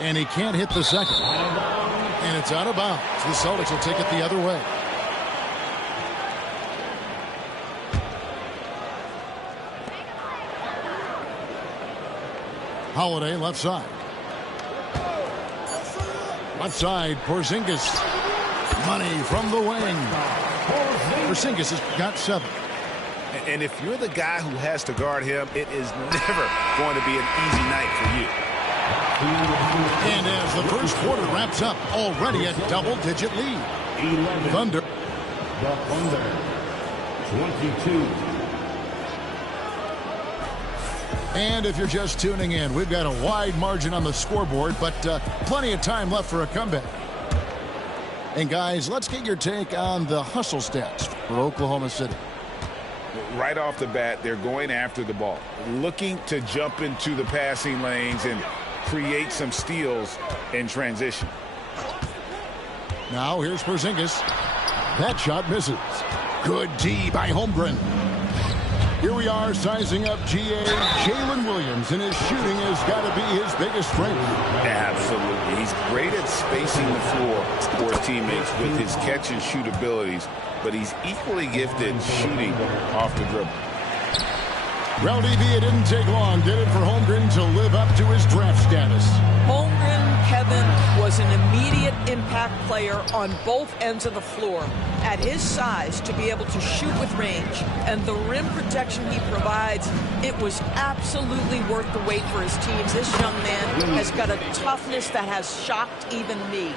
And he can't hit the second. And it's out of bounds. The Celtics will take it the other way. Holiday left side. Left side, Porzingis. Money from the wing. Porzingis has got 7. And if you're the guy who has to guard him, it is never going to be an easy night for you. And as the first quarter wraps up, already a double-digit lead. Thunder. The Thunder, 22. And if you're just tuning in, we've got a wide margin on the scoreboard, but plenty of time left for a comeback. And guys, let's get your take on the hustle stats for Oklahoma City. Right off the bat, they're going after the ball, looking to jump into the passing lanes and create some steals in transition. Now here's Porzingis. That shot misses. Good D by Holmgren. Here we are sizing up GA Jalen Williams, and his shooting has got to be his biggest strength. Absolutely. He's great at spacing the floor for his teammates with his catch and shoot abilities, but he's equally gifted shooting off the dribble. Well, DB, it didn't take long, did it, for Holmgren to live up to his draft status? Holmgren, Kevin, was an immediate impact player on both ends of the floor. At his size, to be able to shoot with range and the rim protection he provides, it was absolutely worth the wait for his teams. This young man has got a toughness that has shocked even me.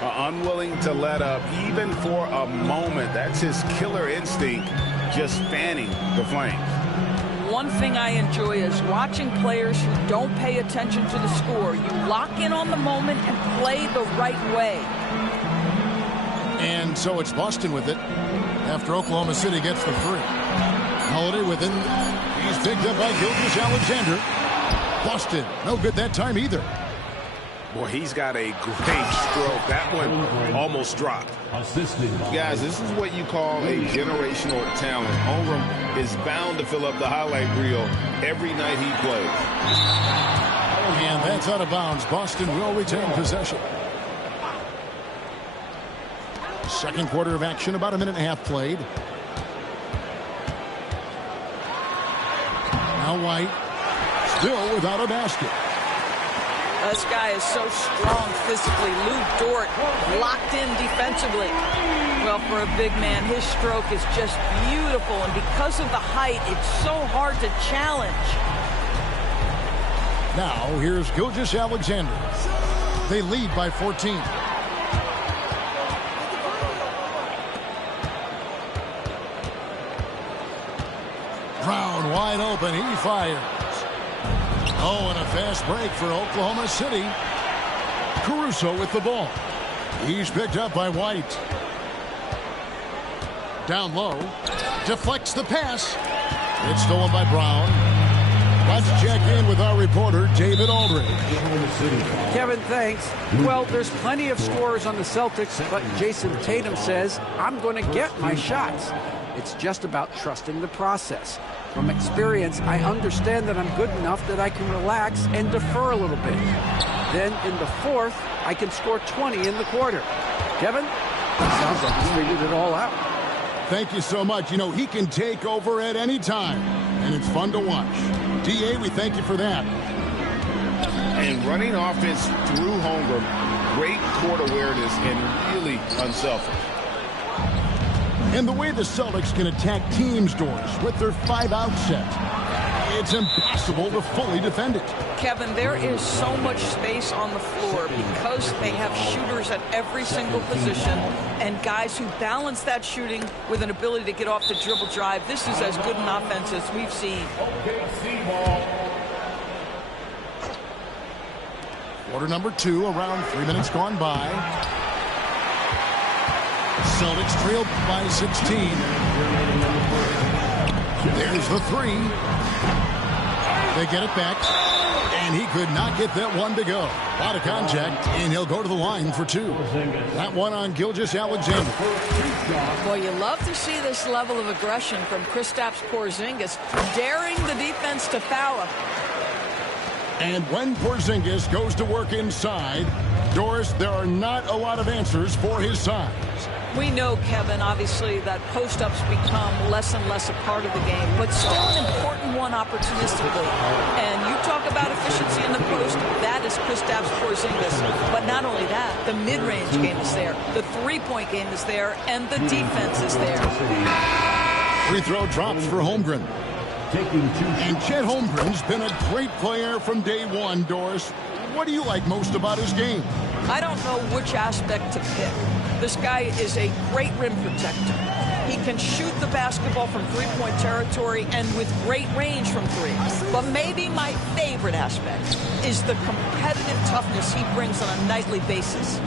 Unwilling to let up even for a moment. That's his killer instinct, just fanning the flames. One thing I enjoy is watching players who don't pay attention to the score. You lock in on the moment and play the right way. And so it's Boston with it after Oklahoma City gets the 3. Holiday with it. He's picked up by Gilgeous-Alexander. Boston, no good that time either. Boy, he's got a great stroke. That one almost dropped. Guys, this is what you call a generational talent. Holmgren is bound to fill up the highlight reel every night he plays. And that's out of bounds. Boston will retain possession. Second quarter of action, about a minute and a half played. Now White, still without a basket. This guy is so strong physically. Lou Dort locked in defensively. Well, for a big man, his stroke is just beautiful. And because of the height, it's so hard to challenge. Now, here's Gilgeous-Alexander. They lead by 14. Brown wide open. He fires. Oh, and a fast break for Oklahoma City. Caruso with the ball. He's picked up by White. Down low. Deflects the pass. It's stolen by Brown. Let's check in with our reporter, David Aldridge. Kevin, thanks. Well, there's plenty of scorers on the Celtics, but Jason Tatum says, I'm going to get my shots. It's just about trusting the process. From experience, I understand that I'm good enough that I can relax and defer a little bit. Then in the fourth, I can score 20 in the quarter. Kevin, sounds like he's figured it all out. Thank you so much. You know, he can take over at any time, and it's fun to watch. DA, we thank you for that. And running offense through Holmgren, great court awareness and really unselfish. And the way the Celtics can attack teams' doors with their 5-out set, it's impossible to fully defend it. Kevin, there is so much space on the floor because they have shooters at every single position and guys who balance that shooting with an ability to get off the dribble drive. This is as good an offense as we've seen. Quarter number 2, around 3 minutes gone by. Celtics trailed by 16. There's the 3. They get it back, and he could not get that one to go. A lot of contact, and he'll go to the line for 2. That one on Gilgeous-Alexander. Boy, you love to see this level of aggression from Kristaps Porzingis, daring the defense to foul him. And when Porzingis goes to work inside, Doris, there are not a lot of answers for his size. We know, Kevin, obviously, that post-ups become less and less a part of the game, but still an important one opportunistically. And you talk about efficiency in the post, that is Kristaps Porzingis. But not only that, the mid-range game is there, the three-point game is there, and the defense is there. Free throw drops for Holmgren. And Chet Holmgren's been a great player from day one, Doris. What do you like most about his game? I don't know which aspect to pick. This guy is a great rim protector. He can shoot the basketball from three-point territory and with great range from three. But maybe my favorite aspect is the competitive toughness he brings on a nightly basis.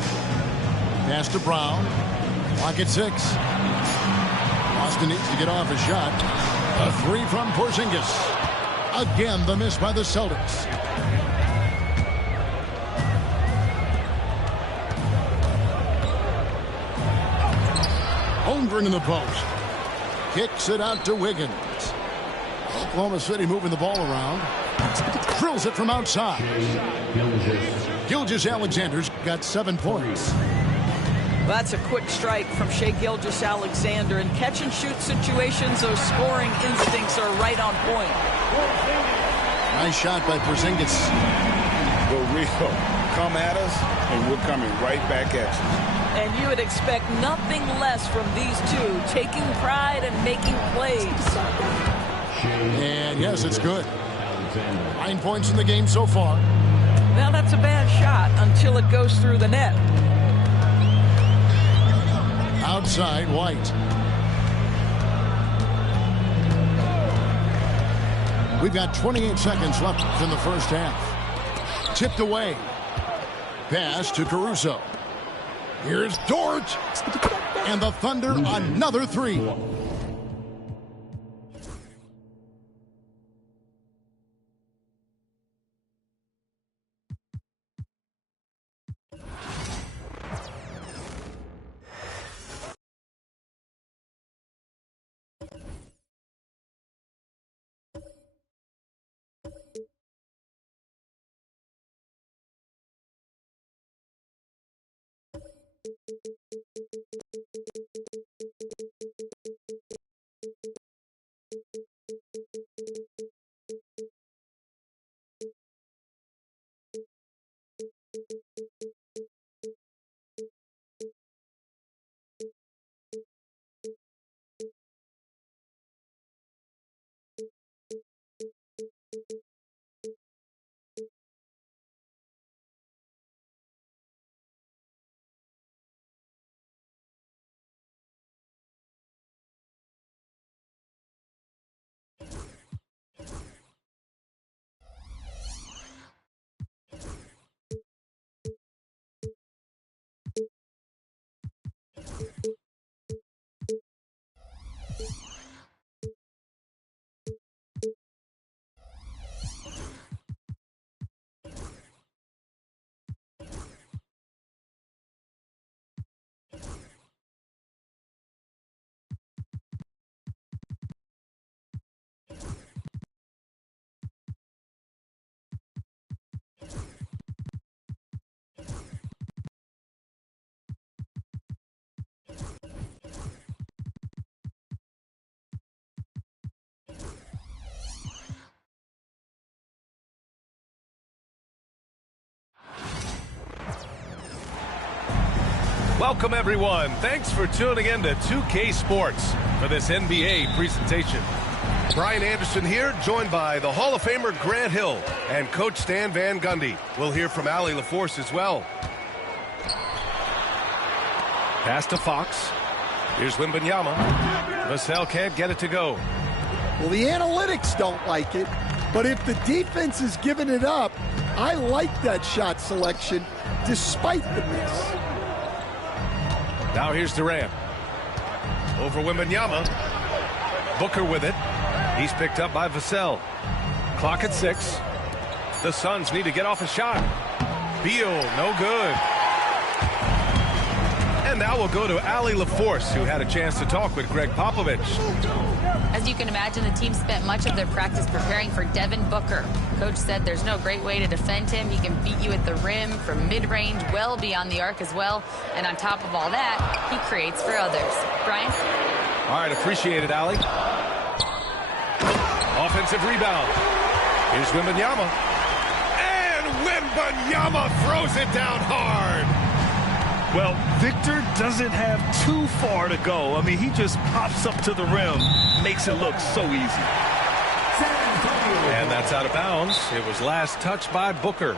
Pass to Brown. Clock at 6. Boston needs to get off a shot. A three from Porzingis. Again, the miss by the Celtics. Holmgren in the post. Kicks it out to Wiggins. Oklahoma City moving the ball around. Drills it from outside. Gilgeous-Alexander's got 7 points. That's a quick strike from Shai Gilgeous-Alexander. In catch-and-shoot situations, those scoring instincts are right on point. Nice shot by Porzingis. For real. Come at us, and we're coming right back at you. And you would expect nothing less from these two, taking pride and making plays. And yes, it's good. 9 points in the game so far. Well, that's a bad shot until it goes through the net. Outside, White. We've got 28 seconds left in the first half. Tipped away. Pass to Caruso. Here's Dort. And the Thunder, another three. Welcome, everyone. Thanks for tuning in to 2K Sports for this NBA presentation. Brian Anderson here, joined by the Hall of Famer Grant Hill and Coach Stan Van Gundy. We'll hear from Allie LaForce as well. Pass to Fox. Here's Wembanyama. Vassell can't get it to go. Well, the analytics don't like it, but if the defense is giving it up, I like that shot selection despite the miss. Now here's Durant. Over Wembanyama. Booker with it. He's picked up by Vassell. Clock at 6. The Suns need to get off a shot. Beal, no good. And now we'll go to Allie LaForce, who had a chance to talk with Greg Popovich. As As you can imagine, the team spent much of their practice preparing for Devin Booker. Coach said there's no great way to defend him. He can beat you at the rim, from mid-range, well beyond the arc as well. And on top of all that, he creates for others. Brian? All right, appreciate it, Allie. Offensive rebound. Here's Wembanyama. And Wembanyama throws it down hard. Well, Victor doesn't have too far to go. I mean, he just pops up to the rim, makes it look so easy. And that's out of bounds. It was last touched by Booker.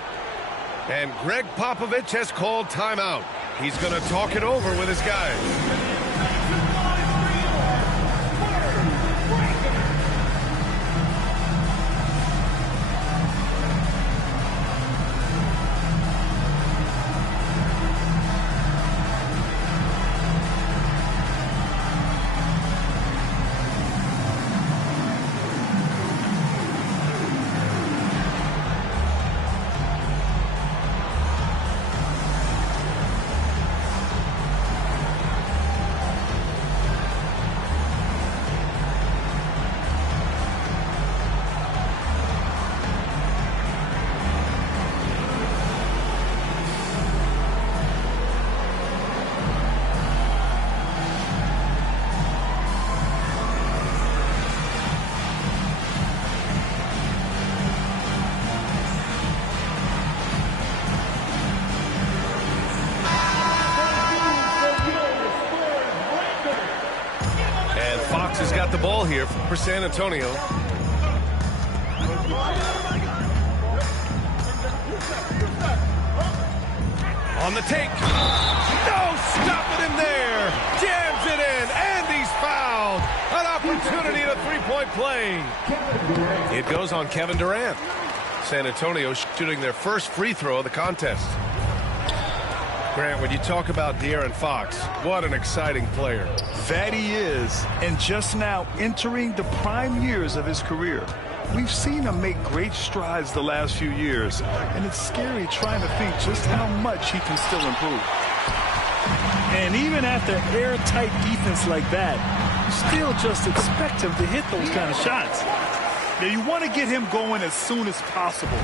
And Greg Popovich has called timeout. He's going to talk it over with his guys. Has got the ball here for San Antonio. On the take. No, stopping him there. Jams it in, and he's fouled. An opportunity at a three-point play. It goes on Kevin Durant. San Antonio shooting their first free throw of the contest. Grant, when you talk about De'Aaron Fox, what an exciting player. That he is, and just now entering the prime years of his career. We've seen him make great strides the last few years, and it's scary trying to think just how much he can still improve. And even after airtight defense like that, you still just expect him to hit those kind of shots. Now, you want to get him going as soon as possible.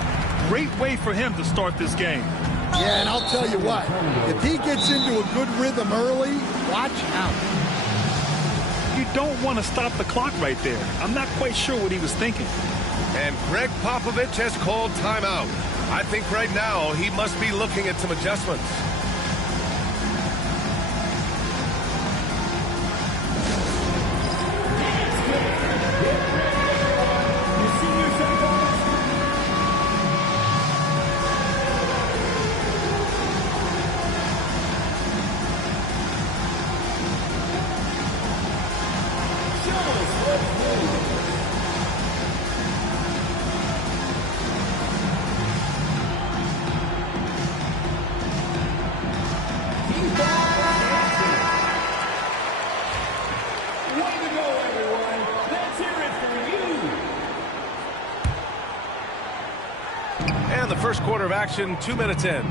Great way for him to start this game. Yeah, and I'll tell you what, if he gets into a good rhythm early, watch out. You don't want to stop the clock right there. I'm not quite sure what he was thinking. And Greg Popovich has called timeout. I think right now he must be looking at some adjustments. And the first quarter of action, 2 minutes in.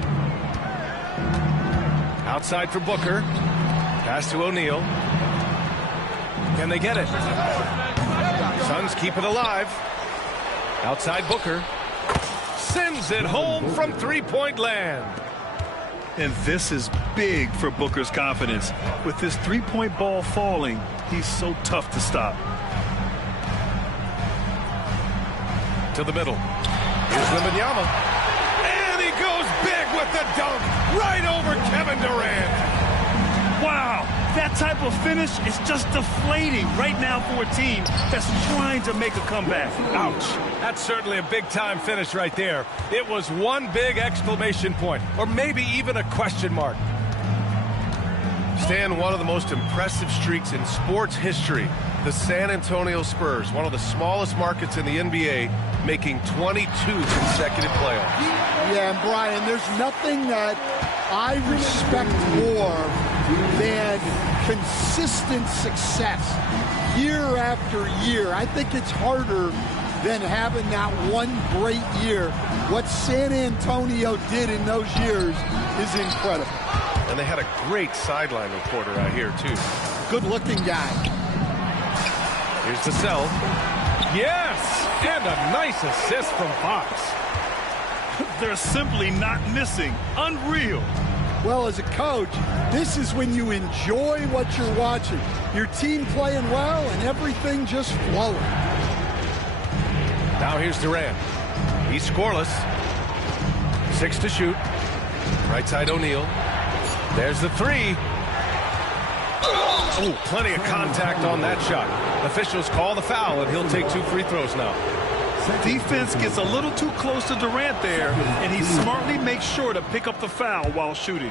Outside for Booker. Pass to O'Neal. Can they get it? Suns keep it alive. Outside Booker. Sends it home from three-point land. And this is big for Booker's confidence. With this three-point ball falling, he's so tough to stop. To the middle. Here's Wembanyama. And he goes big with the dunk right over Kevin Durant. Wow, that type of finish is just deflating right now for a team that's trying to make a comeback. Ouch. That's certainly a big-time finish right there. It was one big exclamation point, or maybe even a question mark. Stan, one of the most impressive streaks in sports history. The San Antonio Spurs, one of the smallest markets in the NBA, making 22 consecutive playoffs. Yeah, and Brian, there's nothing that I respect more than consistent success year after year. I think it's harder than having that one great year. What San Antonio did in those years is incredible. And they had a great sideline reporter out here, too. Good-looking guy. Here's the sell. Yes! And a nice assist from Fox. They're simply not missing. Unreal. Well, as a coach, this is when you enjoy what you're watching. Your team playing well and everything just flowing. Now here's Durant. He's scoreless. 6 to shoot. Right side O'Neal. There's the three. Oh, plenty of contact on that shot. Officials call the foul, and he'll take 2 free throws now. Defense gets a little too close to Durant there, and he smartly makes sure to pick up the foul while shooting.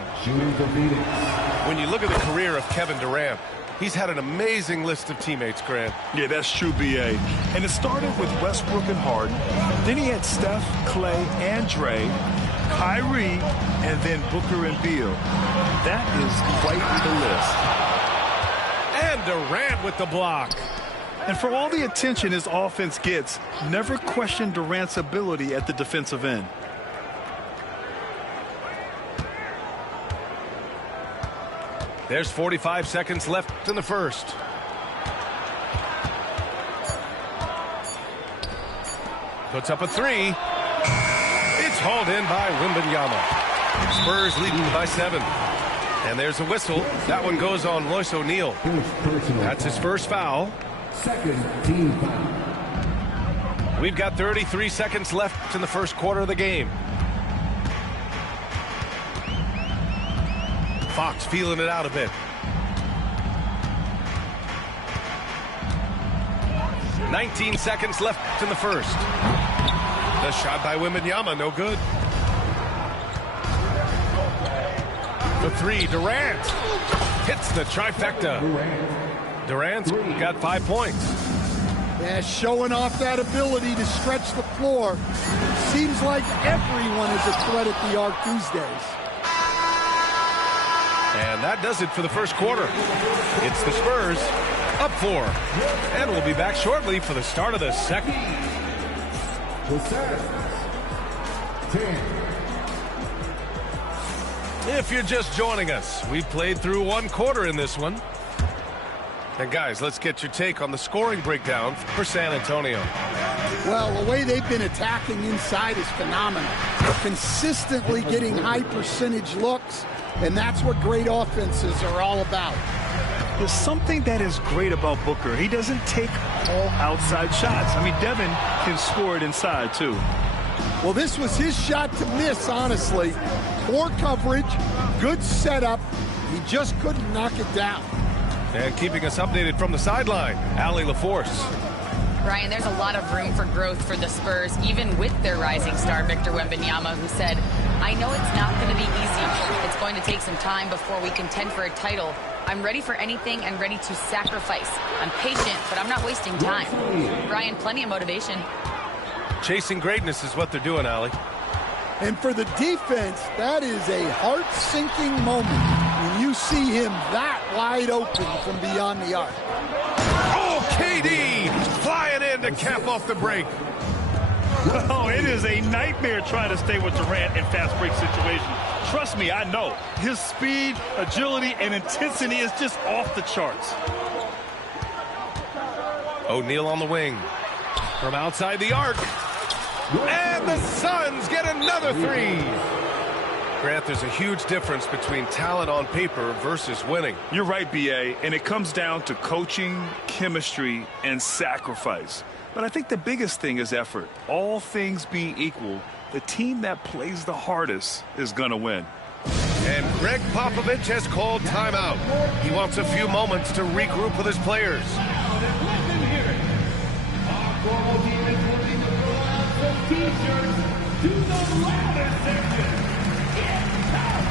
When you look at the career of Kevin Durant, he's had an amazing list of teammates, Grant. Yeah, that's true, B.A. And it started with Westbrook and Harden. Then he had Steph, Clay, and Dre, Kyrie, and then Booker and Beal. That is quite the list. And Durant with the block. And for all the attention his offense gets, never question Durant's ability at the defensive end. There's 45 seconds left in the first. Puts up a three. It's hauled in by Wembanyama. Spurs leading by 7. And there's a whistle. That one goes on Royce O'Neal. That's his first foul. Second team foul. We've got 33 seconds left in the first quarter of the game. Fox feeling it out a bit. 19 seconds left in the first. The shot by Wembanyama, no good. The three, Durant hits the trifecta. Durant's got 5 points. Yeah, showing off that ability to stretch the floor. Seems like everyone is a threat at the arc these days. And that does it for the first quarter. It's the Spurs up 4. And we'll be back shortly for the start of the second. The set. 10. If you're just joining us, we've played through 1 quarter in this one. And guys, let's get your take on the scoring breakdown for San Antonio. Well, the way they've been attacking inside is phenomenal. Consistently getting high percentage looks, and that's what great offenses are all about. There's something that is great about Booker. He doesn't take all outside shots. I mean, Devin can score it inside, too. Well, this was his shot to miss, honestly. Poor coverage, good setup. He just couldn't knock it down. And keeping us updated from the sideline, Allie LaForce. Brian, there's a lot of room for growth for the Spurs, even with their rising star, Victor Wembanyama, who said, I know it's not going to be easy. It's going to take some time before we contend for a title. I'm ready for anything and ready to sacrifice. I'm patient, but I'm not wasting time. Brian, plenty of motivation. Chasing greatness is what they're doing, Allie. And for the defense, that is a heart-sinking moment when you see him that wide open from beyond the arc. Oh, KD flying in to cap off the break. Oh, it is a nightmare trying to stay with Durant in fast break situations. Trust me, I know. His speed, agility, and intensity is just off the charts. O'Neal on the wing. From outside the arc. And the Suns get another three. Grant, there's a huge difference between talent on paper versus winning. You're right, B.A., and it comes down to coaching, chemistry, and sacrifice. But I think the biggest thing is effort. All things being equal, the team that plays the hardest is going to win. And Greg Popovich has called timeout. He wants a few moments to regroup with his players. T-shirts to the ladder section. It's out.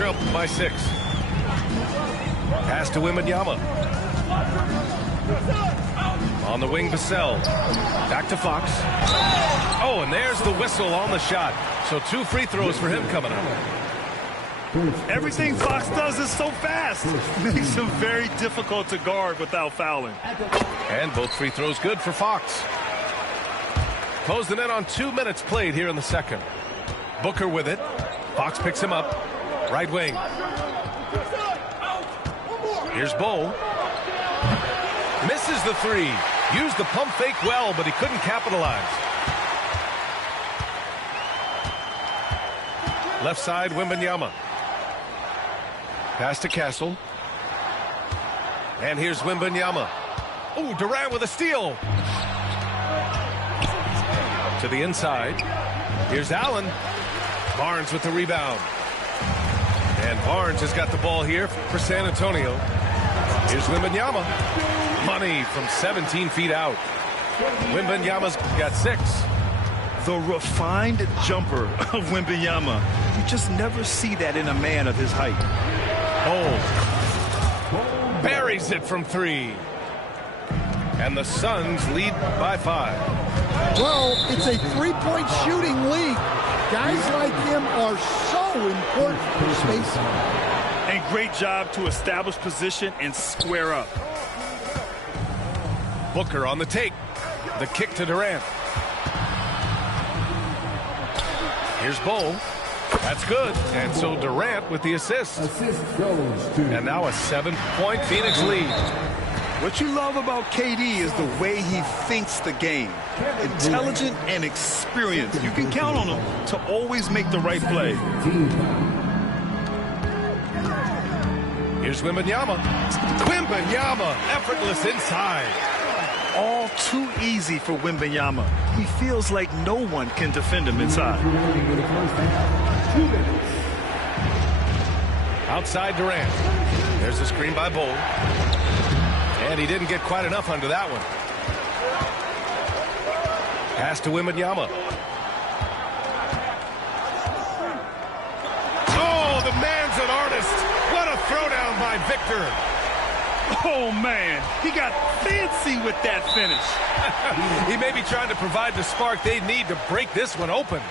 trail by 6. Pass to Wembanyama. On the wing, Vassell. Back to Fox. Oh, and there's the whistle on the shot. So 2 free throws for him coming up. Everything Fox does is so fast. Makes him very difficult to guard without fouling. And both free throws good for Fox. Close the net on 2 minutes played here in the second. Booker with it. Fox picks him up. Right wing. Here's Bol. Misses the 3. Used the pump fake well, but he couldn't capitalize. Left side, Wembanyama. Pass to Castle. And here's Wembanyama. Oh, Durant with a steal. To the inside. Here's Allen. Barnes with the rebound. And Barnes has got the ball here for San Antonio. Here's Wembanyama. Money from 17 feet out. Wembanyama's got 6. The refined jumper of Wembanyama. You just never see that in a man of his height. Oh. Buries it from 3. And the Suns lead by 5. Well, it's a three-point shooting league. Guys like him are so important for spacing. And great job to establish position and square up. Booker on the take. The kick to Durant. Here's Bol. That's good. And so Durant with the assist. And now a 7-point Phoenix lead. What you love about KD is the way he thinks the game. Intelligent and experienced. You can count on him to always make the right play. Here's Wembanyama. Wembanyama, effortless inside. All too easy for Wembanyama. He feels like no one can defend him inside. Outside Durant. There's a screen by Bol. And he didn't get quite enough under that one. Pass to Wembanyama. Oh, the man's an artist. What a throwdown by Victor. Oh, man. He got fancy with that finish. He may be trying to provide the spark they need to break this one open.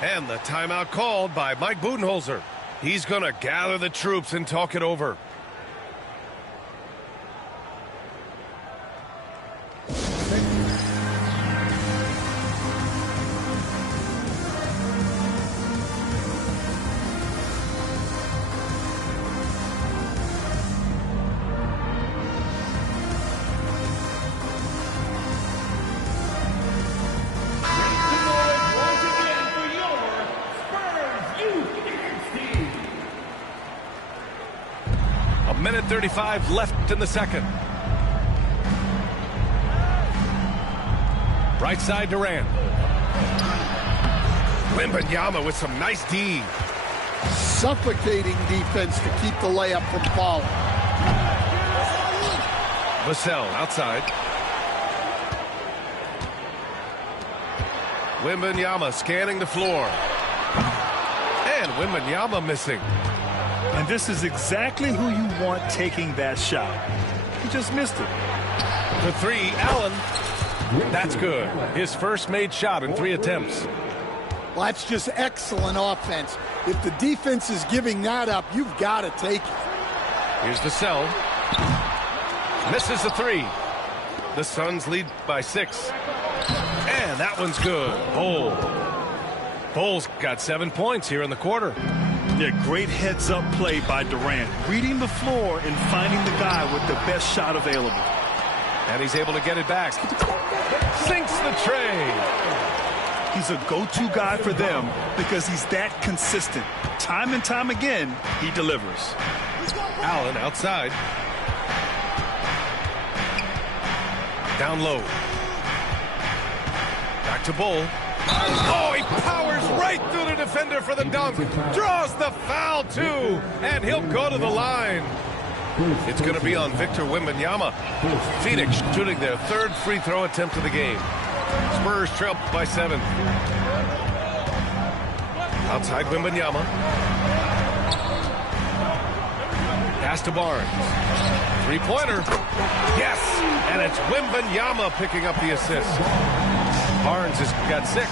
And the timeout called by Mike Budenholzer. He's going to gather the troops and talk it over. Minute 35 left in the second. Right side Durant. Wembanyama with some nice D. Suffocating defense to keep the layup from falling. Vassell outside. Wembanyama scanning the floor. And Wembanyama missing. And this is exactly who you want taking that shot. He just missed it. The 3, Allen. That's good. His first made shot in 3 attempts. Well, that's just excellent offense. If the defense is giving that up, you've got to take it. Here's Vassell. Misses the 3. The Suns lead by 6. And that one's good. Bol's got 7 points here in the quarter. Yeah, great heads-up play by Durant. Reading the floor and finding the guy with the best shot available. And he's able to get it back. Sinks the tray. He's a go-to guy for them because he's that consistent. Time and time again, he delivers. Allen outside. Down low. Back to Bol. Oh, he powers right through the defender for the dunk. Draws the foul, too. And he'll go to the line. It's going to be on Victor Wembanyama. Phoenix shooting their 3rd free throw attempt of the game. Spurs trail by 7. Outside Wembanyama. Pass to Barnes. Three-pointer. Yes! And it's Wembanyama picking up the assist. Barnes has got 6.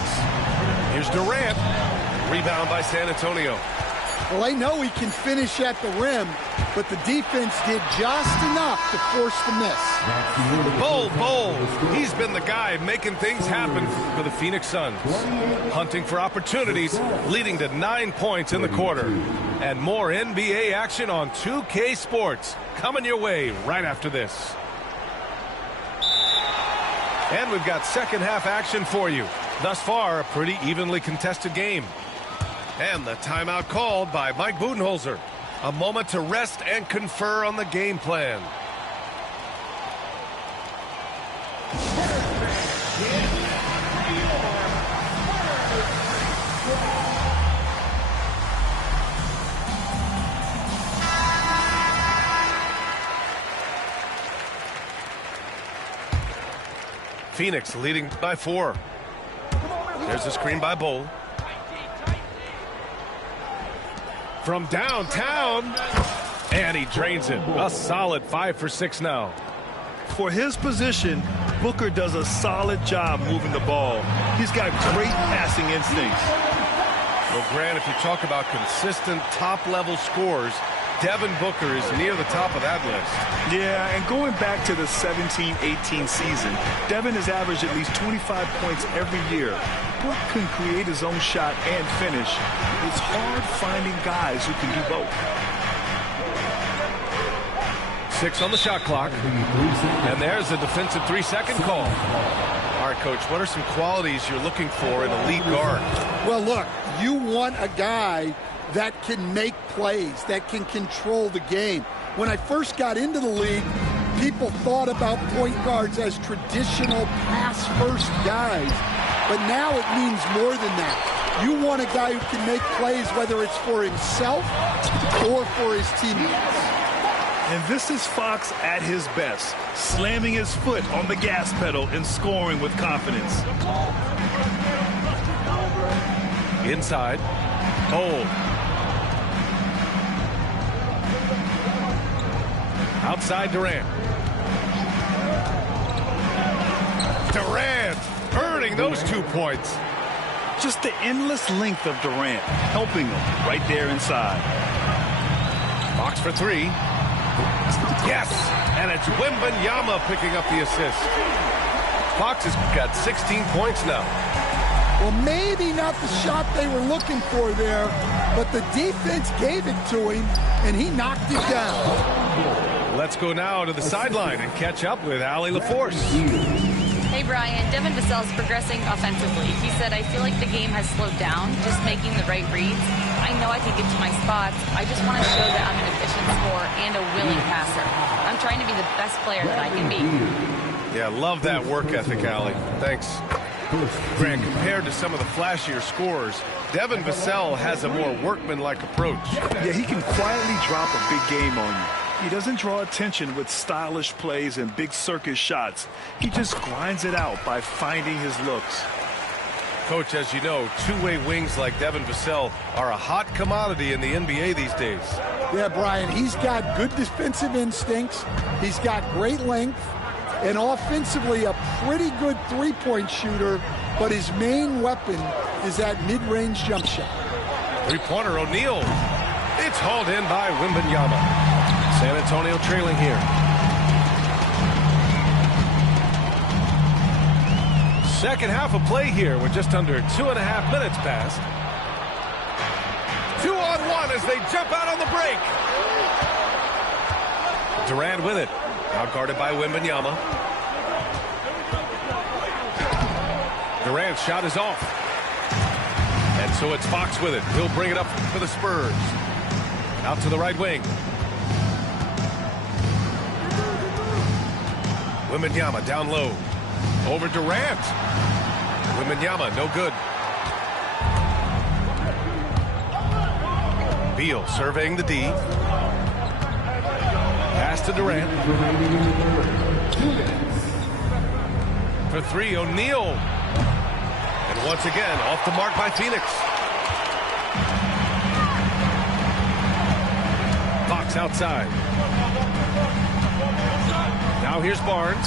Here's Durant. Rebound by San Antonio. Well, I know he can finish at the rim, but the defense did just enough to force the miss. Bol. He's been the guy making things happen for the Phoenix Suns. Hunting for opportunities, leading to 9 points in the quarter. And more NBA action on 2K Sports coming your way right after this. And we've got second half action for you. Thus far, a pretty evenly contested game. And the timeout called by Mike Budenholzer. A moment to rest and confer on the game plan. Phoenix leading by 4. There's a screen by Bol. From downtown, and he drains it. A solid 5 for 6 now. For his position, Booker does a solid job moving the ball. He's got great passing instincts. Well, Grant, if you talk about consistent top-level scores, Devin Booker is near the top of that list. Yeah, and going back to the 17-18 season, Devin has averaged at least 25 points every year. Book can create his own shot and finish. It's hard finding guys who can do both. 6 on the shot clock. And there's a defensive 3-second call. All right, Coach, what are some qualities you're looking for in a lead guard? Well, look, you want a guy that can make plays, that can control the game. When I first got into the league, people thought about point guards as traditional pass-first guys. But now it means more than that. You want a guy who can make plays, whether it's for himself or for his teammates. And this is Fox at his best, slamming his foot on the gas pedal and scoring with confidence. Inside. Hold. Outside Durant. Durant earning those 2 points. Just the endless length of Durant, helping him right there inside. Fox for 3. Yes! And it's Wembanyama picking up the assist. Fox has got 16 points now. Well, maybe not the shot they were looking for there, but the defense gave it to him, and he knocked it down. Let's go now to the sideline and catch up with Allie LaForce. Hey, Brian. Devin Vassell is progressing offensively. He said, I feel like the game has slowed down, just making the right reads. I know I can get to my spots. I just want to show that I'm an efficient scorer and a willing passer. I'm trying to be the best player that I can be. Yeah, love that work ethic, Allie. Thanks. Grant, compared to some of the flashier scorers, Devin Vassell has a more workmanlike approach. Yeah, he can quietly drop a big game on you. He doesn't draw attention with stylish plays and big circus shots. He just grinds it out by finding his looks. Coach, as you know, two-way wings like Devin Vassell are a hot commodity in the NBA these days. Yeah, Brian, he's got good defensive instincts. He's got great length. And offensively, a pretty good three-point shooter. But his main weapon is that mid-range jump shot. Three-pointer, O'Neal. It's hauled in by Wembanyama. San Antonio trailing here. Second half of play here with just under 2.5 minutes passed. 2-on-1 as they jump out on the break. Durant with it. Now guarded by Wembanyama. Durant's shot is off. And so it's Fox with it. He'll bring it up for the Spurs. Out to the right wing. Wembanyama down low. Over Durant. Wembanyama, no good. Beal surveying the D. Pass to Durant. For three, O'Neal. And once again, off the mark by Phoenix. Fox It's outside. Now here's Barnes.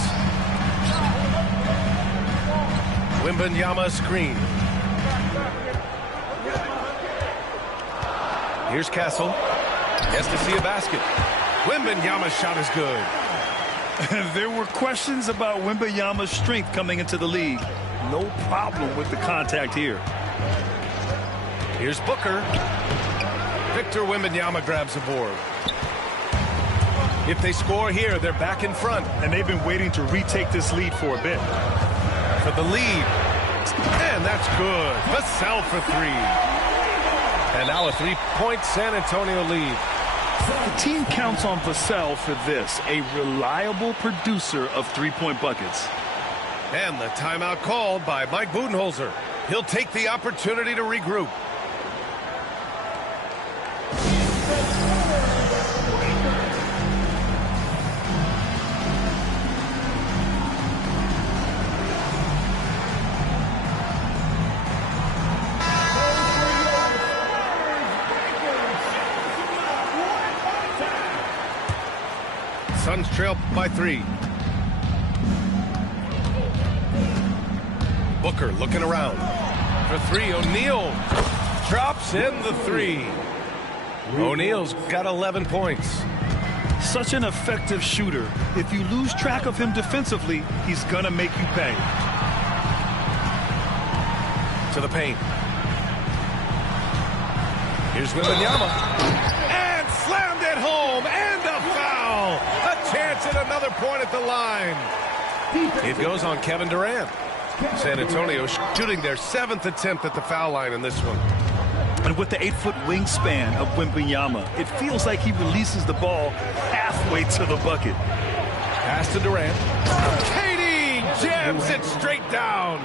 Wembanyama screen. Here's Castle. Has to see a basket. Wembanyama's shot is good. There were questions about Wembanyama's strength coming into the league. No problem with the contact here. Here's Booker. Victor Wembanyama grabs the board. If they score here, they're back in front. And they've been waiting to retake this lead for a bit. For the lead. And that's good. Vassell for three. And now a three-point San Antonio lead. The team counts on Vassell for this, a reliable producer of three-point buckets. And the timeout called by Mike Budenholzer. He'll take the opportunity to regroup. Suns trail by 3. Booker looking around. For 3, O'Neal drops in the 3. O'Neal's got 11 points. Such an effective shooter. If you lose track of him defensively, he's going to make you pay. To the paint. Here's Wembanyama. And slammed it home. And a foul. A chance at another point at the line. It goes on Kevin Durant. San Antonio shooting their 7th attempt at the foul line in this one. And with the 8-foot wingspan of Wembanyama, it feels like he releases the ball halfway to the bucket. Pass to Durant. KD jams it straight down.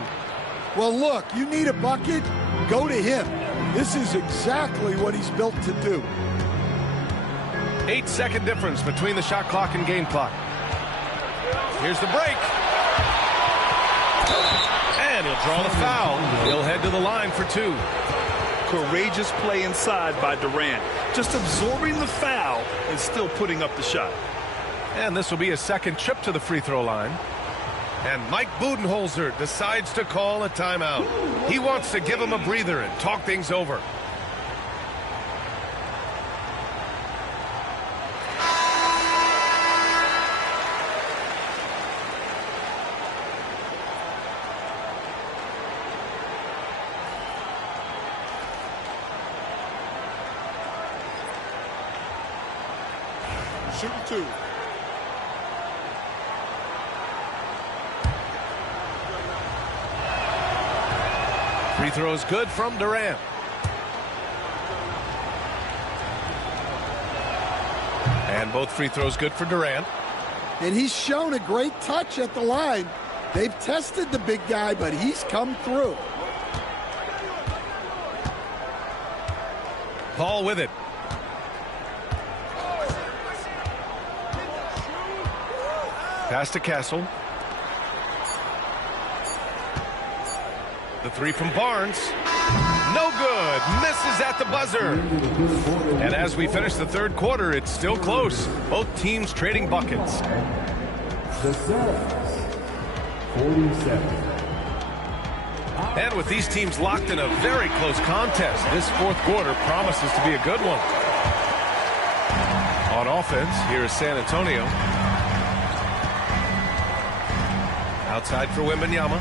Well, look, you need a bucket, go to him. This is exactly what he's built to do. 8-second difference between the shot clock and game clock. Here's the break. And he'll draw the foul. He'll head to the line for 2. Courageous play inside by Durant. Just absorbing the foul and still putting up the shot. And this will be a second trip to the free throw line. And Mike Budenholzer decides to call a timeout. He wants to give him a breather and talk things over. Shooting 2. Free throw is good from Durant. And both free throws good for Durant. And he's shown a great touch at the line. They've tested the big guy, but he's come through. Paul with it. Pass to Castle. The 3 from Barnes. No good. Misses at the buzzer. And as we finish the third quarter, it's still close. Both teams trading buckets. The Suns, 47. And with these teams locked in a very close contest, this fourth quarter promises to be a good one. On offense, here is San Antonio. Outside for Wembanyama.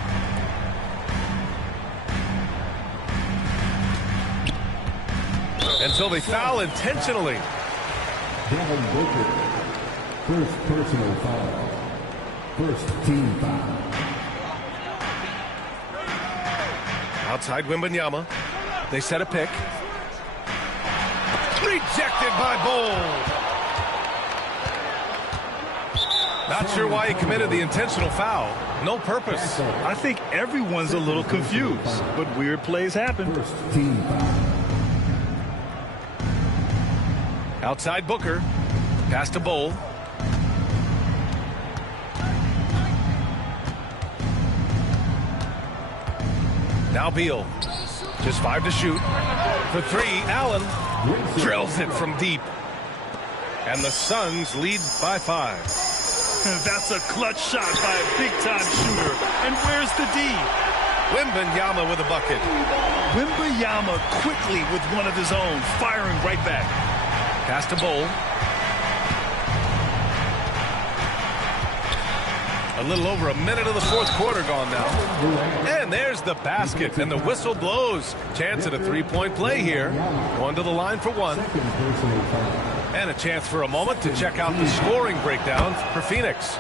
And so they foul intentionally. Devin Booker, first personal foul. First team foul. Outside Wembanyama. They set a pick. Rejected by Bol. Not sure why he committed the intentional foul. No purpose. I think everyone's a little confused, but weird plays happen. First team foul. Outside Booker. Pass to Bol. Now Beal. Just 5 to shoot. For 3, Allen drills it from deep. And the Suns lead by 5. That's a clutch shot by a big-time shooter. And where's the D? Wembanyama with a bucket. Wembanyama quickly with one of his own, firing right back. Pass to Bol. A little over a minute of the fourth quarter gone now. And there's the basket, and the whistle blows. Chance at a three-point play here. Going to the line for one. And a chance for a moment to check out the scoring breakdown for Phoenix.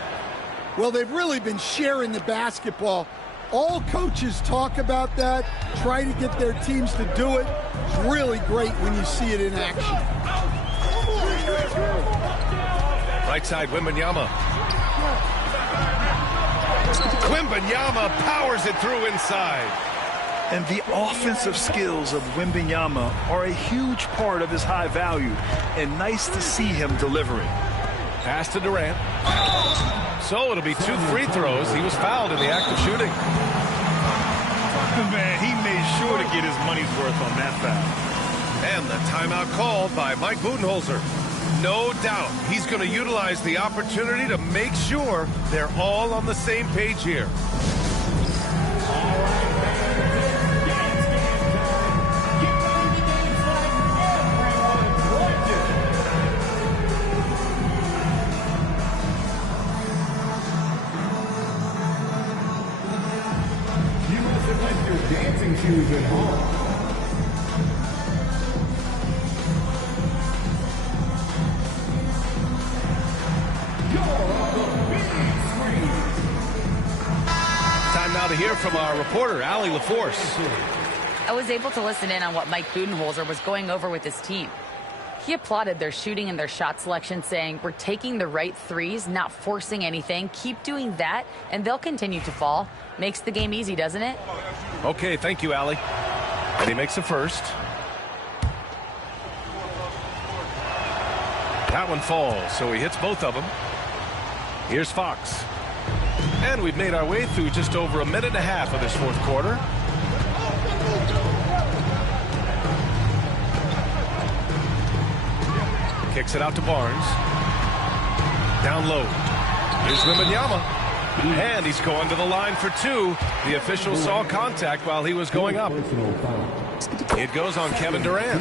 Well, they've really been sharing the basketball. All coaches talk about that, try to get their teams to do it. It's really great when you see it in action. Right side, Wembanyama. Wembanyama powers it through inside. And the offensive skills of Wembanyama are a huge part of his high value, and nice to see him delivering. Pass to Durant. So it'll be 2 free throws. He was fouled in the act of shooting. Man, he made sure to get his money's worth on that foul. And the timeout called by Mike Budenholzer. No doubt he's going to utilize the opportunity to make sure they're all on the same page here. Dancing shoes at home. Time now to hear from our reporter, Allie LaForce. I was able to listen in on what Mike Budenholzer was going over with his team. He applauded their shooting and their shot selection, saying, "We're taking the right threes, not forcing anything. Keep doing that, and they'll continue to fall." Makes the game easy, doesn't it? Okay, thank you, Allie. And he makes the first. That one falls, so he hits both of them. Here's Fox. And we've made our way through just over a minute and a half of this fourth quarter. Kicks it out to Barnes. Down low. Here's Wembanyama. And he's going to the line for 2. The official saw contact while he was going up. It goes on Kevin Durant.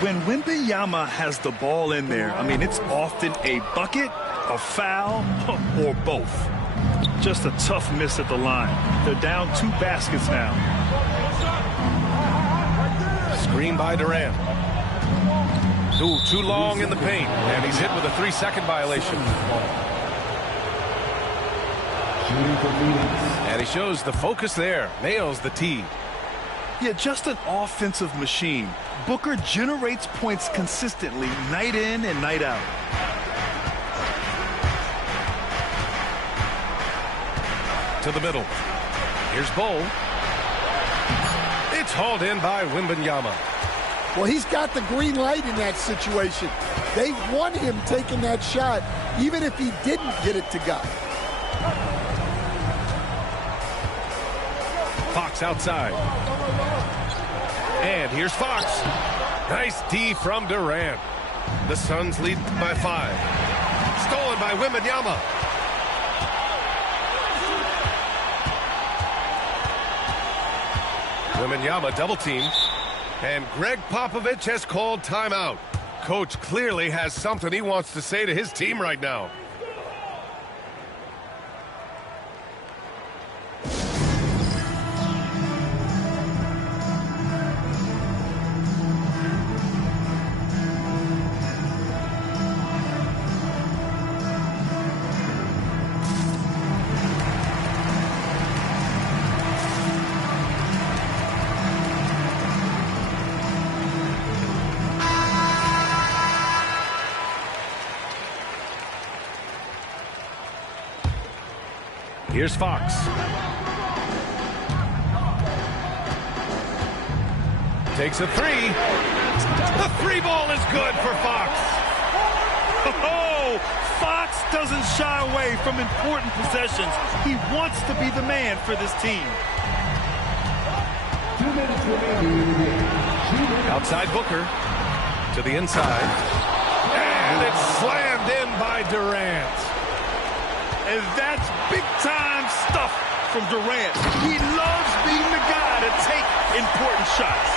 When Wembanyama has the ball in there, I mean, it's often a bucket, a foul, or both. Just a tough miss at the line. They're down 2 baskets now. Screen by Durant. Ooh, too long in the paint, and he's hit with a 3-second violation. And he shows the focus there. Nails the tee. Yeah, just an offensive machine. Booker generates points consistently, night in and night out. To the middle. Here's Bol. It's hauled in by Wembanyama. Well, he's got the green light in that situation. They want him taking that shot, even if he didn't get it to go. Fox outside. And here's Fox. Nice D from Durant. The Suns lead by 5. Stolen by Wembanyama. Wembanyama double teamed. And Greg Popovich has called timeout. Coach clearly has something he wants to say to his team right now. Here's Fox. Takes a 3. The 3 ball is good for Fox. Oh, Fox doesn't shy away from important possessions. He wants to be the man for this team. 2 minutes remaining in the game. Outside Booker. To the inside. And And it's slammed in by Durant. And that's big-time stuff from Durant. He loves being the guy to take important shots.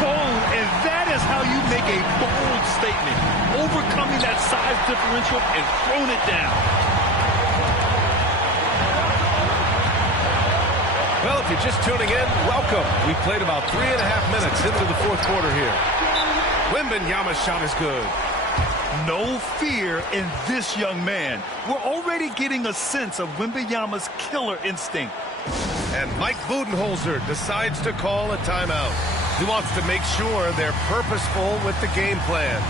Oh, and that is how you make a bold statement. Overcoming that size differential and throwing it down. Well, if you're just tuning in, welcome. We've played about 3.5 minutes into the fourth quarter here. Wembanyama's shot is good. No fear in this young man. We're already getting a sense of Wembanyama's killer instinct. And Mike Budenholzer decides to call a timeout. He wants to make sure they're purposeful with the game plan.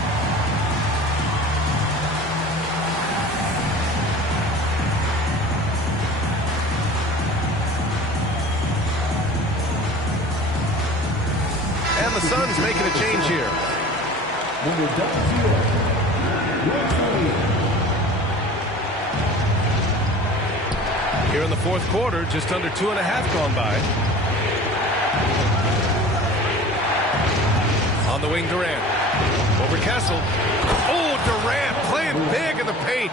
And the Suns making a change here. Here in the fourth quarter, just under 2.5 gone by. On the wing, Durant. Over Kessel. Oh, Durant playing big in the paint.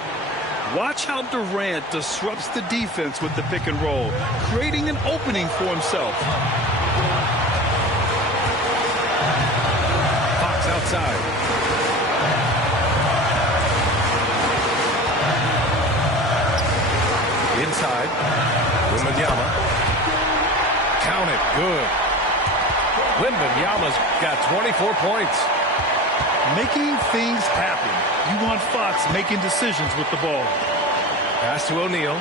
Watch how Durant disrupts the defense with the pick and roll, creating an opening for himself. Fox outside. Inside. Wembanyama. Count it. Good. Wembanyama's got 24 points. Making things happen. You want Fox making decisions with the ball. Pass to O'Neal.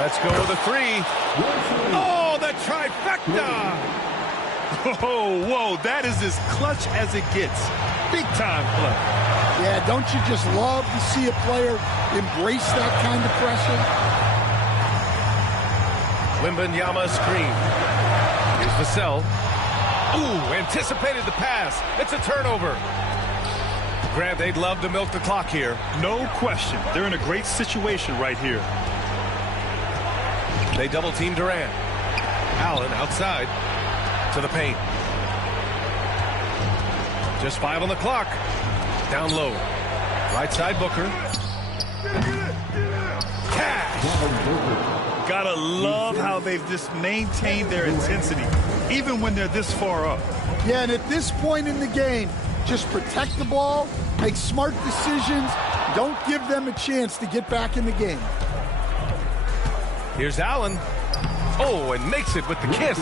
Let's go with a three. Oh, the trifecta. Oh, whoa, that is as clutch as it gets. Big time play. Yeah, don't you just love to see a player embrace that kind of pressure? Wembanyama screen. Here's Vassell. Ooh, anticipated the pass. It's a turnover. Grant, they'd love to milk the clock here. No question. They're in a great situation right here. They double team Durant. Allen outside to the paint. Just 5 on the clock. Down low. Right side Booker. Cash. Gotta love how they've just maintained their intensity, even when they're this far up. Yeah, and at this point in the game, just protect the ball, make smart decisions, don't give them a chance to get back in the game. Here's Allen. Oh, and makes it with the kiss.